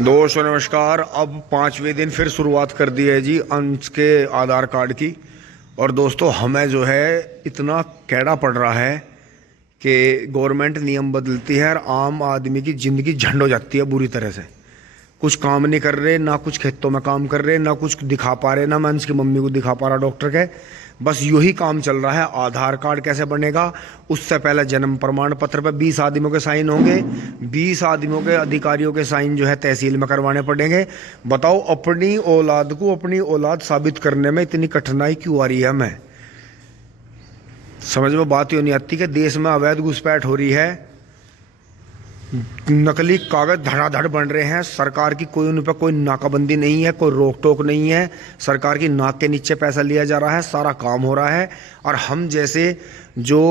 दोस्तों नमस्कार। अब 5वें दिन फिर शुरुआत कर दी है जी अंश के आधार कार्ड की। और दोस्तों हमें जो है इतना कैड़ा पड़ रहा है कि गवर्नमेंट नियम बदलती है और आम आदमी की ज़िंदगी झंड हो जाती है बुरी तरह से। कुछ काम नहीं कर रहे, ना कुछ खेतों में काम कर रहे, ना कुछ दिखा पा रहे, ना मैं अंश की मम्मी को दिखा पा रहा डॉक्टर के। बस यही काम चल रहा है। आधार कार्ड कैसे बनेगा, उससे पहले जन्म प्रमाण पत्र पे 20 आदमियों के साइन होंगे। 20 आदमियों के अधिकारियों के साइन जो है तहसील में करवाने पड़ेंगे। बताओ अपनी औलाद को अपनी औलाद साबित करने में इतनी कठिनाई क्यों आ रही है हमें? समझ में बात ही नहीं आती कि देश में अवैध घुसपैठ हो रही है, नकली कागज धड़ाधड़ बन रहे हैं। सरकार की कोई उन पर कोई नाकाबंदी नहीं है, कोई रोक टोक नहीं है। सरकार की नाक के नीचे पैसा लिया जा रहा है, सारा काम हो रहा है। और हम जैसे जो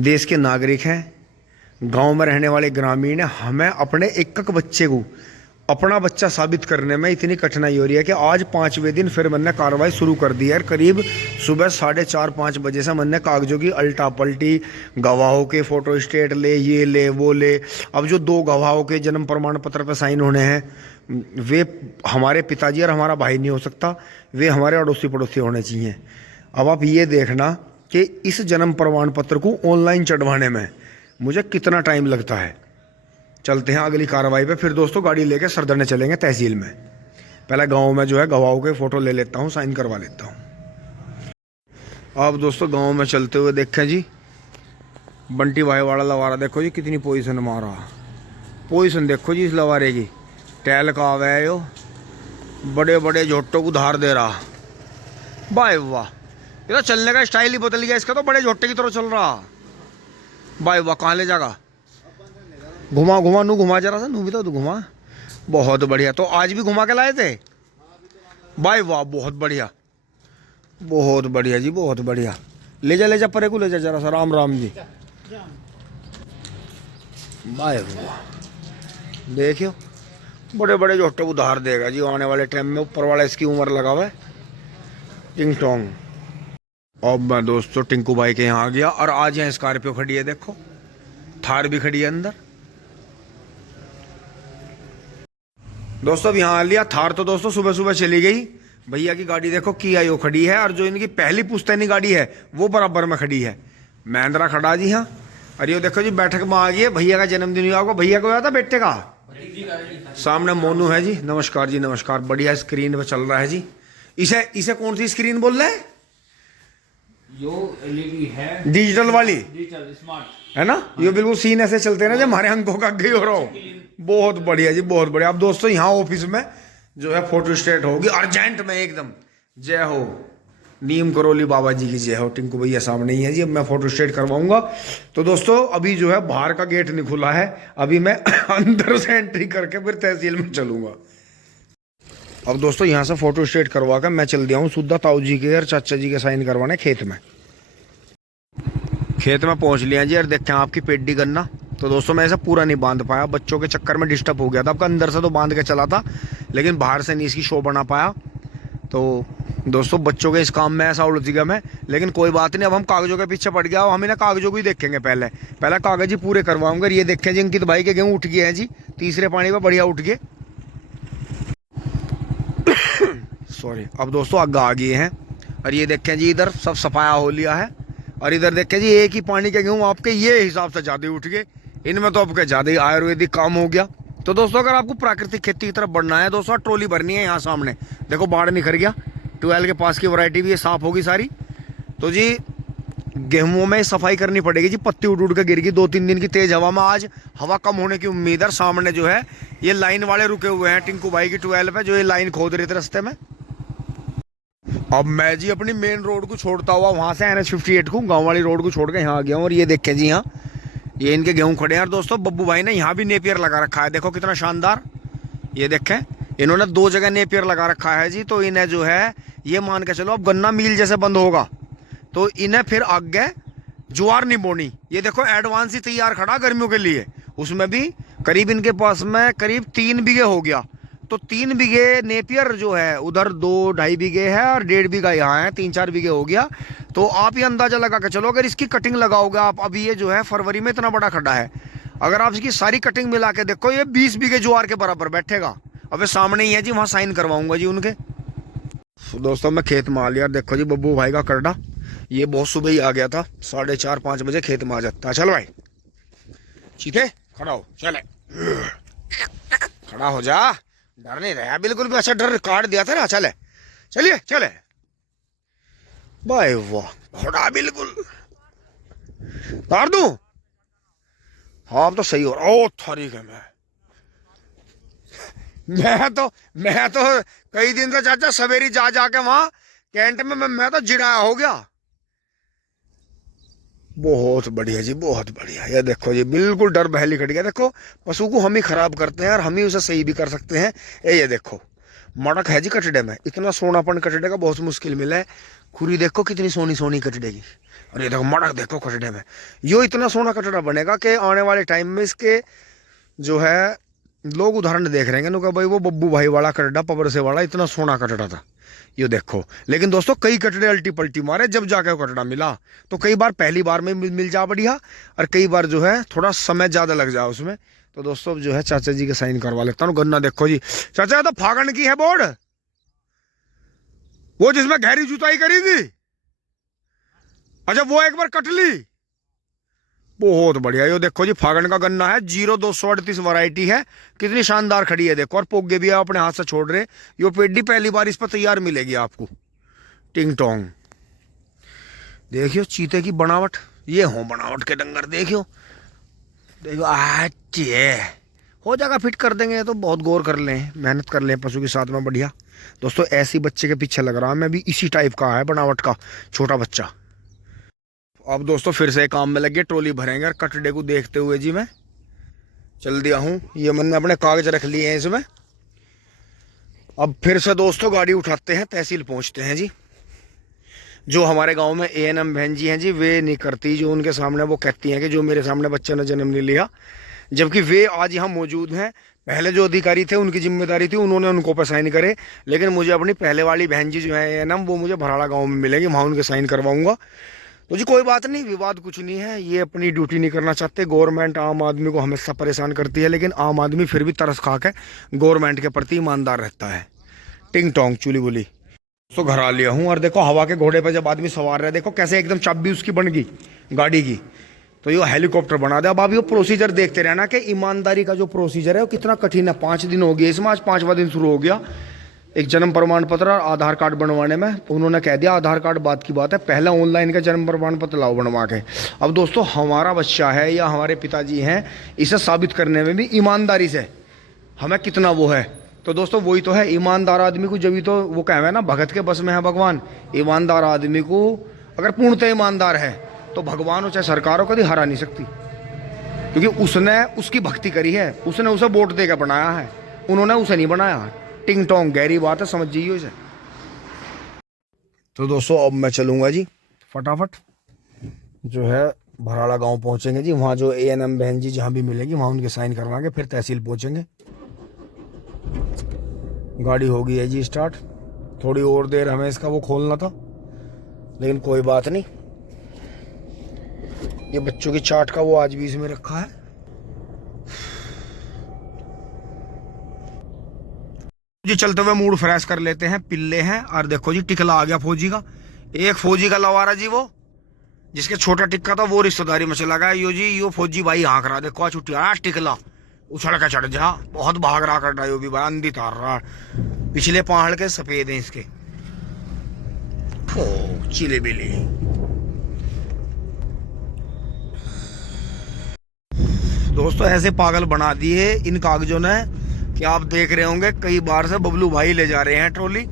देश के नागरिक हैं, गांव में रहने वाले ग्रामीण हैं, हमें अपने एक एक बच्चे को अपना बच्चा साबित करने में इतनी कठिनाई हो रही है कि आज 5वें दिन फिर मैंने कार्रवाई शुरू कर दी है। करीब सुबह 4:30-5 बजे से मैंने कागजों की अल्टा पल्टी, गवाहों के फोटो स्टेट ले, ये ले वो ले। अब जो 2 गवाहों के जन्म प्रमाण पत्र पर साइन होने हैं, वे हमारे पिताजी और हमारा भाई नहीं हो सकता, वे हमारे अड़ोसी पड़ोसी होने चाहिए। अब आप ये देखना कि इस जन्म प्रमाण पत्र को ऑनलाइन चढ़वाने में मुझे कितना टाइम लगता है। चलते हैं अगली कार्रवाई पे। फिर दोस्तों गाड़ी लेके सरदरने चलेंगे तहसील में। पहले गांव में जो है गवाहों के फ़ोटो ले लेता हूँ, साइन करवा लेता हूँ। अब दोस्तों गांव में चलते हुए देखें जी, बंटी भाई वाला लवारा देखो जी कितनी पोजीशन मारा। पोजीशन देखो जी इस लवारे की, टैल का आवे है यो, बड़े बड़े झोटों को धार दे रहा। भाई वाह, ये तो चलने का स्टाइल ही बदल गया इसका, तो बड़े झोटे की तरह चल रहा। भाई वाह, कहाँ ले जाएगा? घुमा घुमा नू घुमा जरा सा, नू भी तो घुमा। बहुत बढ़िया। तो आज भी घुमा के लाए थे? भाई वाह, बहुत बढ़िया, बहुत बढ़िया जी, बहुत बढ़िया। ले जा परे को ले जा जरा सा। राम राम जी। भाई वाह, देखियो बड़े बड़े जोटे उधार देगा जी आने वाले टाइम में। ऊपर वाला इसकी उम्र लगा हुआ है टिंग टोंग। अब मैं दोस्तों टिंकू भाई के यहाँ आ गया और आज यहाँ स्कॉर्पियो खड़ी है, देखो थार भी खड़ी है अंदर। दोस्तों अब यहाँ आ लिया थार। तो दोस्तों सुबह सुबह चली गई। भैया की गाड़ी देखो किया यो खड़ी है, और जो इनकी पहली पुश्तैनी गाड़ी है वो बराबर में खड़ी है। महिंद्रा खड़ा जी हाँ। और ये देखो जी बैठक में आ गई है। भैया का जन्मदिन हुआ होगा। भैया को था बेटे का, सामने मोनू है जी। नमस्कार जी नमस्कार। बढ़िया स्क्रीन पे चल रहा है जी। इसे कौन सी स्क्रीन बोल रहे हैं? जो एलईडी है डिजिटल वाली, डिजिटल स्मार्ट है ना। ये बिल्कुल सीन ऐसे चलते हैं ना जब हमारे अंकों का गई हो रहा हो। बहुत बढ़िया जी, बहुत बढ़िया। अब दोस्तों यहाँ ऑफिस में जो है फोटो स्टेट होगी अर्जेंट में एकदम। जय हो नीम करोली बाबा जी की जय हो। टिंकू भैया सामने ही है जी। अब मैं फोटो स्टेट करवाऊंगा। तो दोस्तों अभी जो है बाहर का गेट नहीं खुला है, अभी मैं अंदर से एंट्री करके फिर तहसील में चलूंगा। अब दोस्तों यहाँ से फोटो स्टेट करवा कर मैं चल दिया हूँ सुद्धा ताऊ जी के और चाचा जी के साइन करवाने खेत में। खेत में पहुँच लिया जी। और देखें आपकी पेडी गन्ना। तो दोस्तों मैं ऐसा पूरा नहीं बांध पाया, बच्चों के चक्कर में डिस्टर्ब हो गया था। आपका अंदर से तो बांध के चला था, लेकिन बाहर से नहीं इसकी शो बना पाया। तो दोस्तों बच्चों के इस काम में ऐसा उलझ गया मैं, लेकिन कोई बात नहीं। अब हम कागजों के पीछे पड़ गया। हम इन्हें कागजों को ही देखेंगे। पहले कागज ही पूरे करवाऊंगे। ये देखें जी अंकित भाई के गेहूँ उठ गए हैं जी, तीसरे पानी पर बढ़िया उठ गए। सॉरी। अब दोस्तों आगे आ गए हैं। और ये देखें जी इधर सब सफाया हो लिया है। और इधर देखें जी एक ही पानी के गेहूँ आपके ये हिसाब से ज़्यादा उठ गए। इनमें तो आपके ज़्यादा ही आयुर्वेदिक काम हो गया। तो दोस्तों अगर आपको प्राकृतिक खेती की तरफ बढ़ना है दोस्तों, ट्रॉली भरनी है यहाँ सामने देखो बाढ़ निखर गया। 12 के पास की वैरायटी भी ये साफ होगी सारी। तो जी गेहूं में सफाई करनी पड़ेगी जी। पत्ती उड़ के गिर गई 2-3 दिन की तेज हवा में। आज हवा कम होने की उम्मीद है। सामने जो है ये लाइन वाले रुके हुए हैं टिंकू भाई की 12 पे, जो ये लाइन खोद रहे थे रास्ते में। अब मैं जी अपनी मेन रोड को छोड़ता हुआ वहां से NH-58 को गाँव वाली रोड को छोड़ के यहाँ आ गया हूँ। और ये देखें जी यहाँ ये इनके गेहूं खड़े हैं। और दोस्तों बब्बू भाई ने यहाँ भी नेपियर लगा रखा है, देखो कितना शानदार। ये देखें इन्होंने 2 जगह नेपियर लगा रखा है जी। तो इन्हें जो है ये मान के चलो अब गन्ना मील जैसे बंद होगा तो इन्हें फिर आगे ज्वार नहीं बोनी। ये देखो एडवांस ही तैयार खड़ा गर्मियों के लिए। उसमें भी करीब इनके पास में करीब 3 बीघे हो गया। तो 3 बीघे नेपियर जो है उधर 2-2.5 बीघे है और 1.5 बीघा यहाँ है, 3-4 बीघे हो गया। तो आप ये अंदाजा लगा के चलो अगर इसकी कटिंग लगाओगे आप। अभी ये जो है फरवरी में इतना बड़ा खड्डा है, अगर आप इसकी सारी कटिंग मिला के देखो ये 20 बीघे ज्वार के बराबर बैठेगा। अब ये सामने ही है जी, वहां साइन करवाऊंगा जी उनके। दोस्तों मैं खेत में आ लिया, देखो जी बब्बू भाई का करडा, ये बहुत सुबह ही आ गया था, 4:30-5 बजे खेत में आ जाता है। चल भाई चीते खड़ा हो, चले खड़ा हो जा, डर नहीं रहा बिल्कुल भी। अच्छा डर काट दिया था ना, चले चलिए चले भाई, वाह खड़ा बिल्कुल, तार दूं? हाँ अब तो सही हो रहा। ओ थारी के मैं तो कई दिन से चाचा सवेरी जा जाके वहां कैंट में मैं तो जिड़ाया हो गया। बहुत बढ़िया जी, बहुत बढ़िया। ये देखो जी बिल्कुल डर बहली कट गया। देखो पशु को हम ही खराब करते हैं और हम ही उसे सही भी कर सकते हैं। ये देखो मड़क है जी कटड़े में, इतना सोनापन कटड़े का बहुत मुश्किल मिला है। खुरी देखो कितनी सोनी सोनी कटड़े की, और ये देखो मड़क देखो कटड़े में। यो इतना सोना कटड़ा बनेगा कि आने वाले टाइम में इसके जो है लोग उदाहरण देख रहे हैं भाई वो बब्बू भाई वाला कटड़ा पबर से वाला इतना सोना कटड़ा था। ये देखो लेकिन दोस्तों कई कटड़े अल्टी पल्टी मारे, जब जाके वो कटड़ा मिला तो कई बार पहली बार में मिल जा बढ़िया, और कई बार जो है थोड़ा समय ज़्यादा लग जाए उसमें। तो दोस्तों जो है चाचा जी के साइन करवा लेता हूँ। गन्ना देखो जी चाचा, तो फागण की है बोर्ड, वो जिसमें गहरी जुताई करी थी। अच्छा वो एक बार कट ली, बहुत बढ़िया। ये देखो जी फागण का गन्ना है, 0238 वैरायटी है, कितनी शानदार खड़ी है देखो, और पोगे भी अपने हाथ से छोड़ रहे। ये पेडी पहली बार इस पर तैयार मिलेगी आपको। टिंग टोंग देखियो चीते की बनावट, ये हो बनावट के डंगर देखियो, देखो अच्छे हो जाएगा, फिट कर देंगे। तो बहुत गौर कर लें, मेहनत कर लें पशु के साथ में बढ़िया। दोस्तों ऐसी बच्चे के पीछे लग रहा हूं मैं भी, इसी टाइप का है बनावट का छोटा बच्चा। अब दोस्तों फिर से काम में लगे, ट्रॉली भरेंगे, और कटड़े को देखते हुए जी मैं चल दिया हूँ। ये मैंने अपने कागज रख लिए हैं इसमें। अब फिर से दोस्तों गाड़ी उठाते हैं, तहसील पहुँचते हैं जी। जो हमारे गांव में ANM बहन जी हैं जी, वे नहीं करती जो उनके सामने वो कहती हैं कि जो मेरे सामने बच्चे ने जन्म नहीं लिया, जबकि वे आज यहाँ मौजूद हैं। पहले जो अधिकारी थे उनकी जिम्मेदारी थी, उन्होंने उनको पर साइन करे, लेकिन मुझे अपनी पहले वाली बहन जी जो है ANM, वो मुझे भराड़ा गाँव में मिलेगी, वहाँ उनके साइन करवाऊंगा। तो जी कोई बात नहीं, विवाद कुछ नहीं है, ये अपनी ड्यूटी नहीं करना चाहते। गवर्नमेंट आम आदमी को हमेशा परेशान करती है, लेकिन आम आदमी फिर भी तरस खा के गवर्नमेंट के प्रति ईमानदार रहता है। टिंग टोंग चुली बुली। तो घर आ लिया हूँ, और देखो हवा के घोड़े पर जब आदमी सवार रहा है, देखो कैसे एकदम चाबी उसकी बन गई गाड़ी की, तो ये हेलीकॉप्टर बना दिया। अब आप ये प्रोसीजर देखते रहना कि ईमानदारी का जो प्रोसीजर है वो कितना कठिन है। 5 दिन हो गए इसमें, आज 5वां दिन शुरू हो गया। एक जन्म प्रमाण पत्र और आधार कार्ड बनवाने में उन्होंने कह दिया आधार कार्ड बात की बात है, पहला ऑनलाइन का जन्म प्रमाण पत्र लाओ बनवा के। अब दोस्तों हमारा बच्चा है या हमारे पिताजी हैं, इसे साबित करने में भी ईमानदारी से हमें कितना वो है। तो दोस्तों वही तो है, ईमानदार आदमी को, जब तो वो कहवे ना भगत के बस में है भगवान। ईमानदार आदमी को अगर पूर्णतः ईमानदार है तो भगवान हो चाहे सरकार हो कभी हरा नहीं सकती, क्योंकि उसने उसकी भक्ति करी है, उसने उसे वोट देकर बनाया है, उन्होंने उसे नहीं बनाया। टिंग टोंग गहरी बात है, समझ जाइए इसे। तो दोस्तों अब मैं चलूंगा जी फटाफट, जो है भराड़ा गांव पहुंचेंगे जी। वहां जो ANM बहन जी जहां भी मिलेगी वहां उनके साइन करवाएंगे, फिर तहसील पहुंचेंगे। गाड़ी हो गई है जी स्टार्ट, थोड़ी और देर हमें इसका वो खोलना था, लेकिन कोई बात नहीं। ये बच्चों की चाट का वो आज भी इसमें रखा है। जी चलते हुए मूड फ्रेश कर लेते हैं, पिल्ले हैं। और देखो जी टिकला आ गया फौजी का, एक फौजी का लवारा जी, वो जिसके छोटा टिक्का था वो रिश्तेदारी में चला गया। यो जी यो फौजी भाई हाँक रहा, देखो छुट्टिया टिकला उछल के चढ़ जा, बहुत भाग रहा कर रहा, यो भी भाई अंधी तार रहा, पिछले पहाड़ के सफेद हैं इसके। चिले बिली दोस्तों ऐसे पागल बना दिए इन कागजों ने कि आप देख रहे होंगे कई बार से बबलू भाई ले जा रहे हैं ट्रॉली,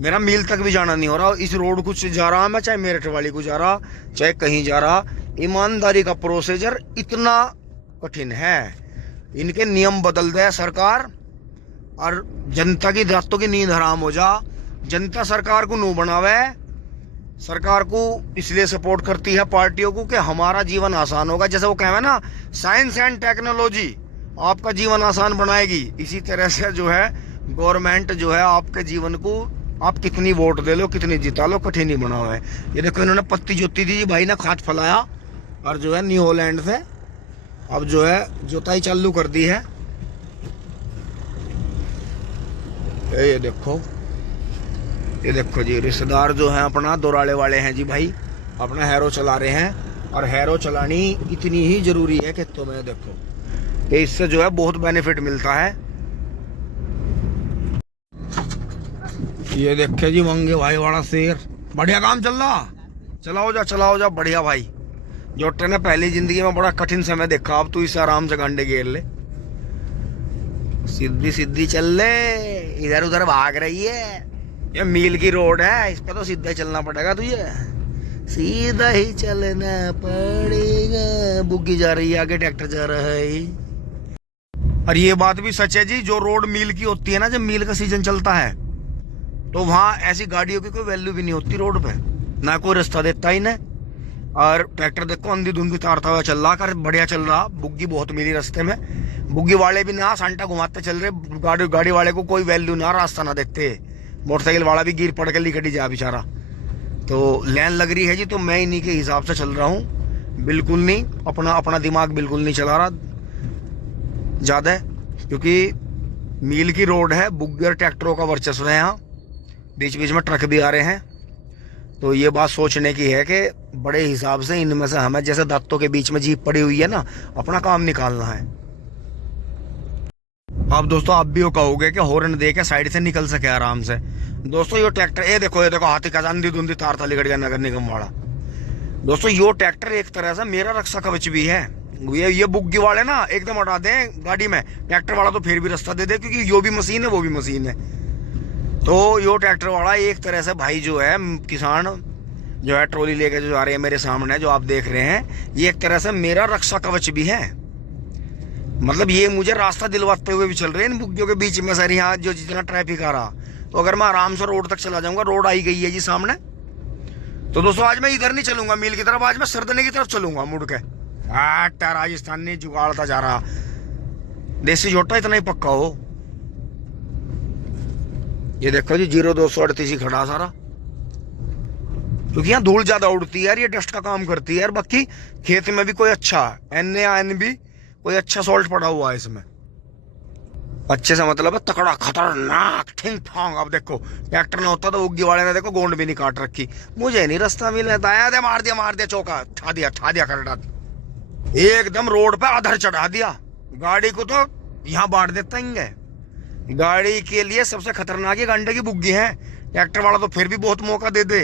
मेरा मील तक भी जाना नहीं हो रहा। इस रोड कुछ जा रहा मैं, चाहे मेरठ वाली को जा रहा, चाहे कहीं जा रहा। ईमानदारी का प्रोसीजर इतना कठिन है, इनके नियम बदल दे सरकार, और जनता की रातों की नींद हराम हो जा। जनता सरकार को नू बनावे, सरकार को इसलिए सपोर्ट करती है पार्टियों को कि हमारा जीवन आसान होगा। जैसे वो कहे ना साइंस एंड टेक्नोलॉजी आपका जीवन आसान बनाएगी, इसी तरह से जो है गवर्नमेंट जो है आपके जीवन को, आप कितनी वोट दे लो कितनी जिता लो, कठिन ही बना हुआ है। ये देखो इन्होंने पत्ती जोती दी भाई ने, खाद फैलाया, और जो है न्यू हॉलैंड से अब जो है जुताई चालू कर दी है। ये देखो जी, रिश्तेदार जो है अपना दोराले वाले हैं जी भाई, अपना हैरो चला रहे हैं। और हैरो चलानी इतनी ही जरूरी है कि तुम्हें देखो कि इससे जो है बहुत बेनिफिट मिलता है। ये देखे जी मंगे भाई वाला शेर, बढ़िया काम चल रहा। चलाओ जा बढ़िया भाई। जोटे ने पहली जिंदगी में बड़ा कठिन समय देखा, अब तू इसे आराम से गांडे घेर ले, सीधी सीधी चल ले, इधर उधर भाग रही है। ये मील की रोड है, इस पर तो सीधा ही चलना पड़ेगा तुझे, सीधा ही चलना पड़ेगा। बुग्गी जा रही है, आगे ट्रैक्टर जा रहा है। और ये बात भी सच है जी, जो रोड मील की होती है ना, जब मील का सीजन चलता है तो वहां ऐसी गाड़ियों की कोई वैल्यू भी नहीं होती रोड पे, ना कोई रास्ता देता ही ना। और ट्रैक्टर देखो अंधी धुंधी तारता हुआ चल रहा, कर बढ़िया चल रहा। बुग्गी बहुत मिली रास्ते में, बुग्गी वाले भी ना सांटा घुमाते चल रहे, गाड़ी वाले को कोई वैल्यू ना, रास्ता ना देखते। मोटरसाइकिल वाला भी गिर पड़ के लिखटी जा बेचारा। तो लाइन लग रही है जी, तो मैं इन्हीं के हिसाब से चल रहा हूँ, बिल्कुल नहीं अपना दिमाग बिल्कुल नहीं चला रहा ज़्यादा, क्योंकि मील की रोड है, बुग्गी और ट्रैक्टरों का वर्चस्व है यहाँ, बीच बीच में ट्रक भी आ रहे हैं। तो ये बात सोचने की है कि बड़े हिसाब से इनमें से हमें, जैसे दांतों के बीच में जीप पड़ी हुई है ना, अपना काम निकालना है। अब दोस्तों आप भी वो कहोगे कि हॉर्न दे के साइड से निकल सके आराम से। दोस्तों ये ट्रैक्टर, ये देखो हाथी का अंधी धुंधी तार था लिगड़ गया नगर निगम वाला। दोस्तों ये ट्रैक्टर एक तरह से मेरा रक्षा कवच भी है। ये बुग्गी वाले ना एकदम हटा दें गाड़ी में, ट्रैक्टर वाला तो फिर भी रास्ता दे दे, क्योंकि यो भी मशीन है वो भी मशीन है। तो यो ट्रैक्टर वाला एक तरह से भाई जो है, किसान जो है ट्रॉली लेके जो आ रहे हैं मेरे सामने, जो आप देख रहे हैं, ये एक तरह से मेरा रक्षा कवच भी है। मतलब ये मुझे रास्ता दिलवाते हुए भी चल रहे हैं इन बुग्गियों के बीच में। सर यहाँ जो जितना ट्रैफिक आ रहा, तो अगर मैं आराम से रोड तक चला जाऊंगा, रोड आई गई है जी सामने। तो दोस्तों आज मैं इधर नहीं चलूंगा मील की तरफ, आज मैं सरदने की तरफ चलूंगा मुड़ के। राजस्थानी जुगाड़ता जा रहा, देसी जोटा इतना ही पक्का हो। ये देखो जी 0238 ही खड़ा सारा, क्योंकि यहाँ धूल ज्यादा उड़ती है यार, ये डस्ट का काम करती है यार। बाकी खेत में भी कोई अच्छा NaN कोई अच्छा सॉल्ट पड़ा हुआ है इसमें, अच्छे से मतलब है तकड़ा खतरनाक थिंग थॉन्ग। अब देखो ट्रैक्टर ना होता तो उग्गी वाले ने देखो गोंड भी नहीं काट रखी। मुझे नहीं रास्ता मिला था, मार दिया चौका, ठा दिया कर डाल, एकदम रोड पे आधर चढ़ा दिया। गाड़ी को तो यहाँ बांट देता ही। गाड़ी के लिए सबसे खतरनाक ये गंडे की बुग्गी है, ट्रैक्टर वाला तो फिर भी बहुत मौका दे दे।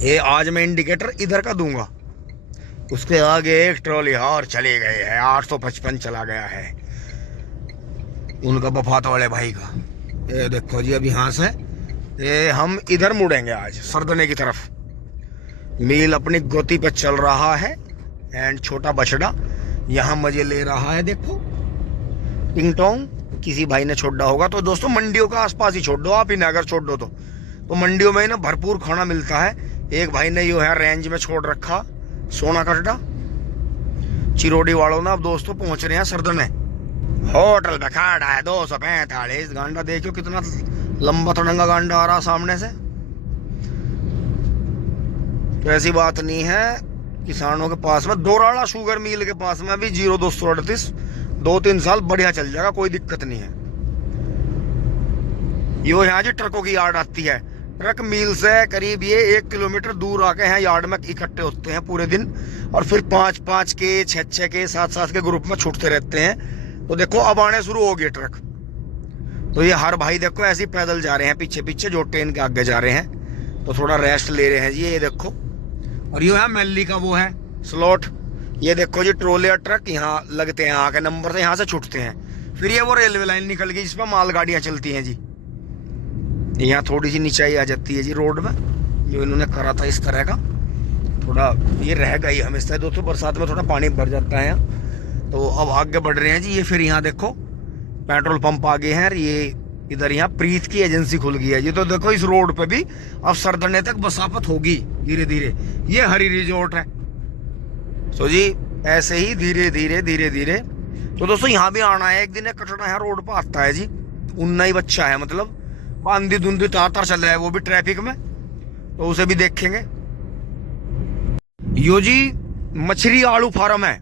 ये आज मैं इंडिकेटर इधर का दूंगा, उसके आगे एक ट्रॉली और चले गए है, 855 चला गया है उनका बफात वाले भाई का। ये देखो जी अब यहाँ से ये हम इधर मुड़ेंगे आज सरदने की तरफ। मील अपनी गति पे चल रहा है एंड छोटा बछड़ा यहाँ मजे ले रहा है। देखो टिंग टोंग किसी भाई ने छोड़ा होगा, तो दोस्तों मंडियों का आसपास ही छोड़ दो आप इन्हें, अगर छोड़ दो तो मंडियों में ना भरपूर खाना मिलता है। एक भाई ने यो है रेंज में छोड़ रखा सोना कटड़ा चिरोड़ी वालों ने। अब दोस्तों पहुंच रहे हैं सरदने, होटल पे खड़ा है 245। गांडा देखो कितना लंबा तड़ंगा गांडा आ रहा सामने से। तो ऐसी बात नहीं है, किसानों के पास में दोराड़ा शुगर मिल के पास में भी 0238 2-3 साल बढ़िया चल जाएगा, कोई दिक्कत नहीं है। यो यहाँ जी ट्रकों की यार्ड आती है, ट्रक मील से करीब ये 1 किलोमीटर दूर आके हैं यार्ड में इकट्ठे होते हैं पूरे दिन, और फिर 5-5 के 6-6 के 7-7 के ग्रुप में छूटते रहते हैं। तो देखो अब आने शुरू हो गए ट्रक, तो ये हर भाई देखो ऐसे ही पैदल जा रहे हैं पीछे पीछे, जो ट्रेन के आगे जा रहे हैं, तो थोड़ा रेस्ट ले रहे हैं जी। ये देखो, और ये है मैली का वो है स्लॉट। ये देखो जी ट्रोले और ट्रक यहाँ लगते हैं, आके नंबर से यहाँ से छूटते हैं। फिर ये वो रेलवे लाइन निकल गई जिसपे मालगाड़ियाँ चलती हैं जी। यहाँ थोड़ी सी नीचाई आ जाती है जी रोड में, जो इन्होंने करा था इस तरह का, थोड़ा ये रह गई हमेशा। दोस्तों बरसात में थोड़ा पानी भर जाता है यहाँ। तो अब आगे बढ़ रहे हैं जी। ये फिर यहाँ देखो पेट्रोल पंप आगे हैं, ये इधर यहाँ प्रीत की एजेंसी खुल गई है जी। तो देखो इस रोड पे भी अब सरदने तक बसापत होगी धीरे धीरे। ये हरी रिजोर्ट है, सो जी ऐसे ही धीरे धीरे धीरे धीरे। तो दोस्तों यहाँ भी आना है एक दिन, कटड़ा है रोड पर आता है जी, उन्ना ही बच्चा है, मतलब आंधी धुंधी तार चल रहा है वो भी ट्रैफिक में, तो उसे भी देखेंगे। यो जी मछली आलू फार्म है,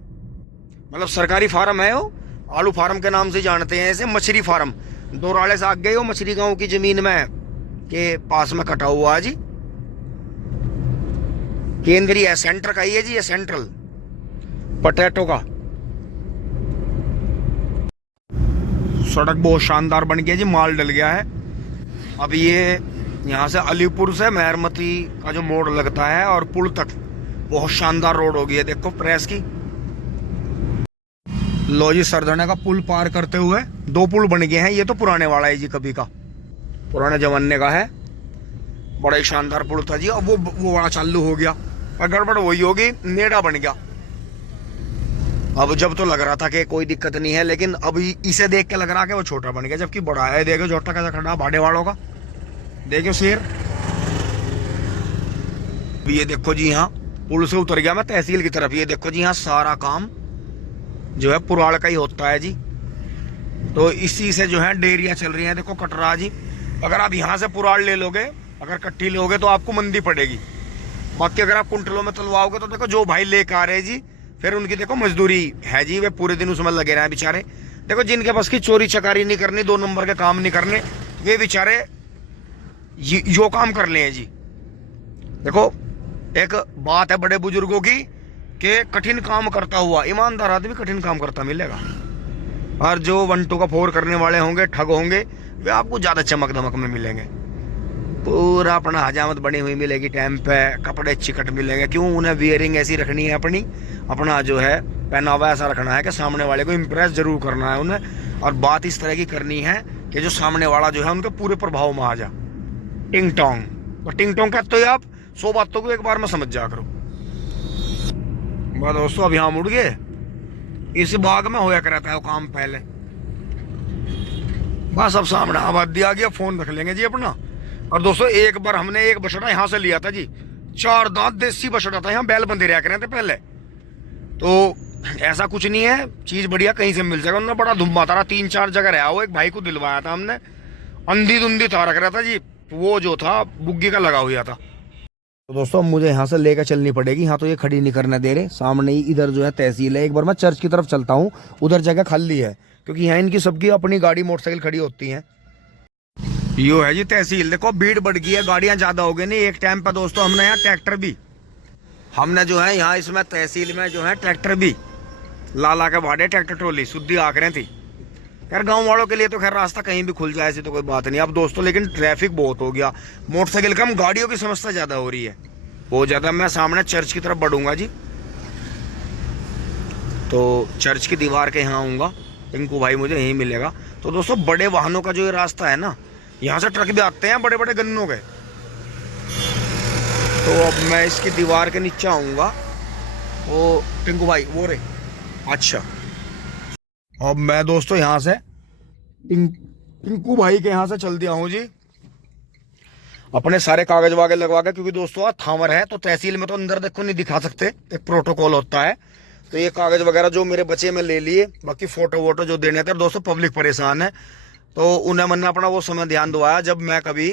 मतलब सरकारी फार्म है वो, आलू फार्म के नाम से जानते हैं इसे, मछली फार्म। दोराले से आगे वो मछली गांव की जमीन में के पास में कटा हुआ है जी। केंद्रीय है, सेंटर का ही है जी, ये सेंट्रल पोटैटो का। सड़क बहुत शानदार बन गया जी, माल डल गया है। अब ये यहाँ से अलीपुर से मेहरमती का जो मोड़ लगता है और पुल तक बहुत शानदार रोड हो गई है, देखो प्रेस की। लो जी, सरदने का पुल पार करते हुए 2 पुल बन गए हैं। ये तो पुराने वाला है जी, कभी का पुराने जमाने का है, बड़ा ही शानदार पुल था जी। अब वो बड़ा चालू हो गया और गड़बड़ वही होगी, नेड़ा बन गया। अब जब तो लग रहा था कि कोई दिक्कत नहीं है, लेकिन अब इसे देख के लग रहा है कि वो छोटा बन गया, जबकि बड़ा है। देखो छोटा कैसा खड़ा भाड़े वालों का, देखो शेर। ये देखो जी, यहाँ पुल से उतर गया मैं तहसील की तरफ। ये देखो जी, यहाँ सारा काम जो है पुराल का ही होता है जी। तो इसी से जो है डेयरियां चल रही हैं, देखो कटरा जी। अगर आप यहाँ से पुराल ले लोगे, अगर कट्टी लोगे तो आपको मंदी पड़ेगी। बाकी अगर आप कुंटलों में तलवाओगे तो देखो जो भाई लेकर आ रहे जी, फिर उनकी देखो मजदूरी है जी, वे पूरे दिन उसमें लगे रहे हैं बेचारे। देखो जिनके पास की चोरी चकारी नहीं करनी, 2 नंबर के काम नहीं करने, वे बेचारे यो काम कर ले हैं जी। देखो एक बात है बड़े बुजुर्गों की कि कठिन काम करता हुआ ईमानदार आदमी कठिन काम करता मिलेगा, और जो 1 2 का 4 करने वाले होंगे, ठग होंगे, वे आपको ज्यादा चमक धमक में मिलेंगे। पूरा अपना हजामत बनी हुई मिलेगी, टाइम पे कपड़े चिकट मिलेंगे। क्यों? उन्हें वियरिंग ऐसी रखनी है अपनी, अपना जो है पहनावा ऐसा रखना है कि सामने वाले को इम्प्रेस जरूर करना है उन्हें, और बात इस तरह की करनी है कि जो सामने वाला जो है उनके पूरे प्रभाव में आ जा। टिंग टोंग, तो टिंग टोंग कहते हो आप 100 बातों को एक बार में समझ जा करो। दोस्तों अब यहाँ मुड़ गए, इस बाग में होया करता है वो काम पहले। बस अब सामने आबादी आ गया, फोन रख लेंगे जी अपना। और दोस्तों एक बार हमने एक बछड़ा यहाँ से लिया था जी, 4 दांत देसी बछड़ा था, यहाँ बैल बंदे रहा करे थे पहले। तो ऐसा कुछ नहीं है, चीज बढ़िया कहीं से मिल जाएगा। उन्होंने बड़ा धुम्मा तारा 3-4 जगह रहा, वो एक भाई को दिलवाया था हमने, अंधी धुंधी था रख रहा था जी, वो जो था बुग्गी का लगा हुआ था। तो दोस्तों मुझे यहाँ से लेकर चलनी पड़ेगी, यहाँ तो ये खड़ी नहीं करने दे रहे। सामने ही इधर जो है तहसील है, एक बार मैं चर्च की तरफ चलता हूँ, उधर जगह खाली है, क्योंकि यहाँ इनकी सबकी अपनी गाड़ी मोटरसाइकिल खड़ी होती है। यो है जी तहसील, देखो भीड़ बढ़ गई है, गाड़ियां ज्यादा हो गई। नहीं एक टाइम पर दोस्तों हमने यहाँ ट्रैक्टर भी, हमने जो है यहाँ इसमें तहसील में जो है ट्रैक्टर भी ला के भाड़े, ट्रैक्टर ट्रॉली शुद्धि आंकड़े थी। खैर गांव वालों के लिए तो खैर रास्ता कहीं भी खुल जाए ऐसी तो कोई बात नहीं। अब दोस्तों लेकिन ट्रैफिक बहुत हो गया, मोटरसाइकिल कम, गाड़ियों की समस्या ज्यादा हो रही है, बहुत ज्यादा। मैं सामने चर्च की तरफ बढ़ूंगा जी, तो चर्च की दीवार के यहाँ आऊंगा, टिंकू भाई मुझे यहीं मिलेगा। तो दोस्तों बड़े वाहनों का जो ये रास्ता है ना, यहाँ से ट्रक भी आते हैं बड़े बड़े गन्नों के। तो अब मैं इसकी दीवार के नीचे आऊंगा। वो टिंकू भाई वो रे, अच्छा अब मैं दोस्तों यहाँ से टिंकू भाई के यहाँ से चल दिया हूँ जी, अपने सारे कागज वागज लगवा के। क्योंकि दोस्तों थावर है तो तहसील में तो अंदर देखो नहीं दिखा सकते, एक प्रोटोकॉल होता है। तो ये कागज वगैरह जो मेरे बचे में ले लिए, बाकी फोटो वोटो जो देने थे। दोस्तों पब्लिक परेशान है, तो उन्हें मैंने अपना वो समय ध्यान दिवाया जब मैं कभी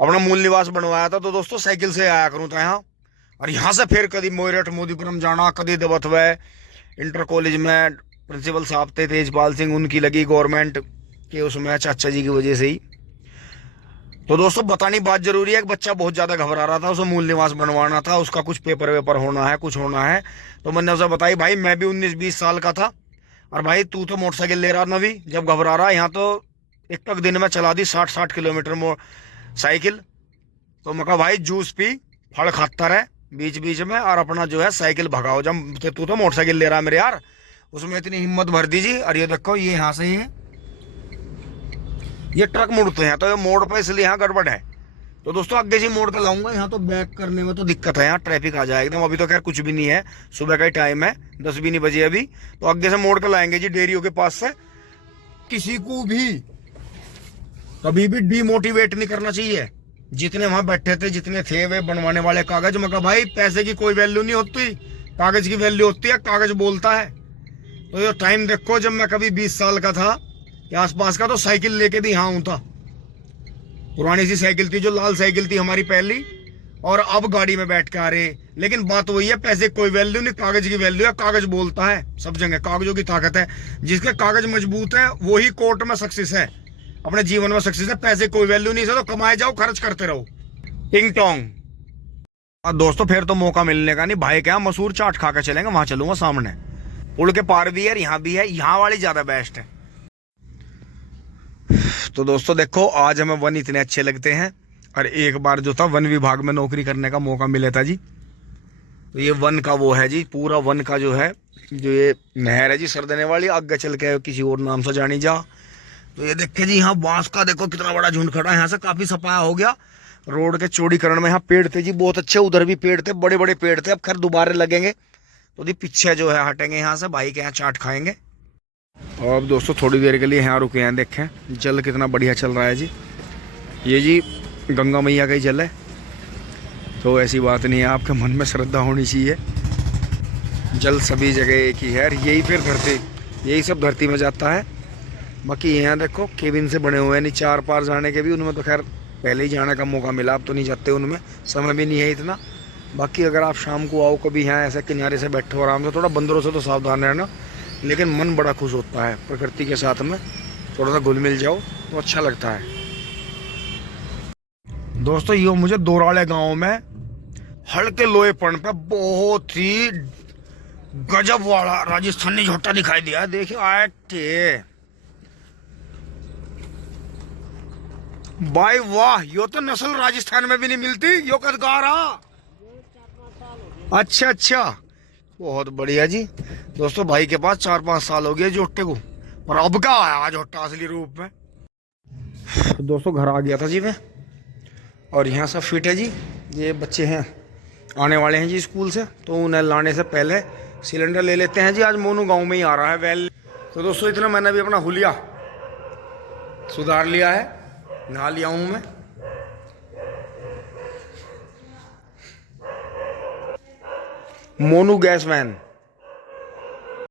अपना मूल निवास बनवाया था। तो दोस्तों साइकिल से आया करूँ था यहाँ, और यहाँ से फिर कभी मोरठ मोदीपुरम जाना, कभी दबतवे इंटर कॉलेज में प्रिंसिपल साहब थे तेजपाल सिंह, उनकी लगी गवर्नमेंट के उसमें चाचा जी की वजह से ही। तो दोस्तों बतानी बात जरूरी है, एक बच्चा बहुत ज़्यादा घबरा रहा था, उसे मूल निवास बनवाना था, उसका कुछ पेपर वेपर होना है, कुछ होना है। तो मैंने उसे बताई भाई मैं भी 19-20 साल का था, और भाई तू तो मोटरसाइकिल ले रहा नवी, जब घबरा रहा यहाँ तो एक तक दिन में चला दी 60-60 किलोमीटर साइकिल। तो मैं कहा भाई जूस पी, फल खाता रहे बीच बीच में, और अपना जो है साइकिल भगाओ। जब तू तो मोटरसाइकिल ले रहा मेरे यार, उसमें इतनी हिम्मत भर दीजिए। और ये देखो ये यहाँ से ये ट्रक मुड़ते हैं, तो ये मोड़ पर इसलिए यहाँ गड़बड़ है। तो दोस्तों आगे से मोड़ कर लाऊंगा, यहाँ तो बैक करने में तो दिक्कत है, यहाँ ट्रैफिक आ जाएगा एकदम। अभी तो खैर कुछ भी नहीं है, सुबह का ही टाइम है, 10 भी नहीं बजे अभी। तो आगे से मोड़ कर लाएंगे जी डेयरियों के पास से। किसी को भी कभी भी डिमोटिवेट नहीं करना चाहिए। जितने वहां बैठे थे, जितने थे वे बनवाने वाले कागज, मैं कहा भाई पैसे की कोई वैल्यू नहीं होती, कागज की वैल्यू होती है, कागज बोलता है। तो ये टाइम देखो, जब मैं कभी 20 साल का था के आसपास का, तो साइकिल लेके भी यहाँ हूँ था। पुरानी सी साइकिल थी, जो लाल साइकिल थी हमारी पहली, और अब गाड़ी में बैठ के आ रहे। लेकिन बात वही है, पैसे कोई वैल्यू नहीं, कागज की वैल्यू है। कागज बोलता है सब जगह, कागजों की ताकत है। जिसके कागज मजबूत है वही कोर्ट में सक्सेस है, अपने जीवन में सक्सेस है। पैसे कोई वैल्यू नहीं, तो कमाए जाओ, खर्च करते रहो। टिंग टोंग। और दोस्तों फिर तो मौका मिलने का नहीं, भाई क्या मसूर चाट खा के चलेंगे, वहां चलूंगा सामने, पुल के पार भी है, यहाँ भी है, यहाँ वाली ज्यादा बेस्ट है। तो दोस्तों देखो, आज हमें वन इतने अच्छे लगते हैं, और एक बार जो था वन विभाग में नौकरी करने का मौका मिला था जी। तो ये वन का वो है जी, पूरा वन का जो है, जो ये नहर है जी सरदने वाली, आगे चल के किसी और नाम से जानी जा। तो ये देखे जी, यहाँ बांस का देखो कितना बड़ा झुंड खड़ा है, यहाँ से काफी सफाया हो गया। रोड के चौड़ीकरण में यहाँ पेड़ थे जी बहुत अच्छे, उधर भी पेड़ थे, बड़े बड़े पेड़ थे। अब खैर दोबारा लगेंगे, तो जी पीछे जो है हटेंगे यहाँ से, भाई के यहाँ चाट खाएंगे। और अब दोस्तों थोड़ी देर के लिए यहाँ रुके हैं, देखें जल कितना बढ़िया चल रहा है जी। ये जी गंगा मैया का ही जल है, तो ऐसी बात नहीं है, आपके मन में श्रद्धा होनी चाहिए। जल सभी जगह एक ही है, यही फिर धरती, यही सब धरती में जाता है। बाकी यहाँ देखो केबिन से बने हुए हैं, नीचे आर पार जाने के भी, उनमें तो खैर पहले ही जाने का मौका मिला, अब तो नहीं जाते उनमें, समय भी नहीं है इतना। बाकी अगर आप शाम को आओ कभी यहाँ ऐसे किनारे से बैठो आराम से, थोड़ा बंदरों से तो सावधान रहना, लेकिन मन बड़ा खुश होता है प्रकृति के साथ में, थोड़ा सा घुल मिल जाओ तो अच्छा लगता है। दोस्तों ये मुझे दोराले गांव में हल्के लोहेपन पे बहुत ही गजब वाला राजस्थानी झोटा दिखाई दिया, देखिए आटे भाई वाह, यो तो नस्ल राजस्थान में भी नहीं मिलती, यो कदकारा। अच्छा अच्छा, बहुत बढ़िया जी। दोस्तों भाई के पास 4-5 साल हो गए जोटे को, और अब क्या आया जोटा असली रूप में। दोस्तों घर आ गया था जी मैं, और यहाँ सब फिट है जी। ये बच्चे हैं आने वाले हैं जी स्कूल से, तो उन्हें लाने से पहले सिलेंडर ले लेते हैं जी। आज मोनू गांव में ही आ रहा है वेल। तो दोस्तों इतना मैंने भी अपना हुलिया सुधार लिया है, नहा लिया हूँ मैं। मोनू गैस वैन।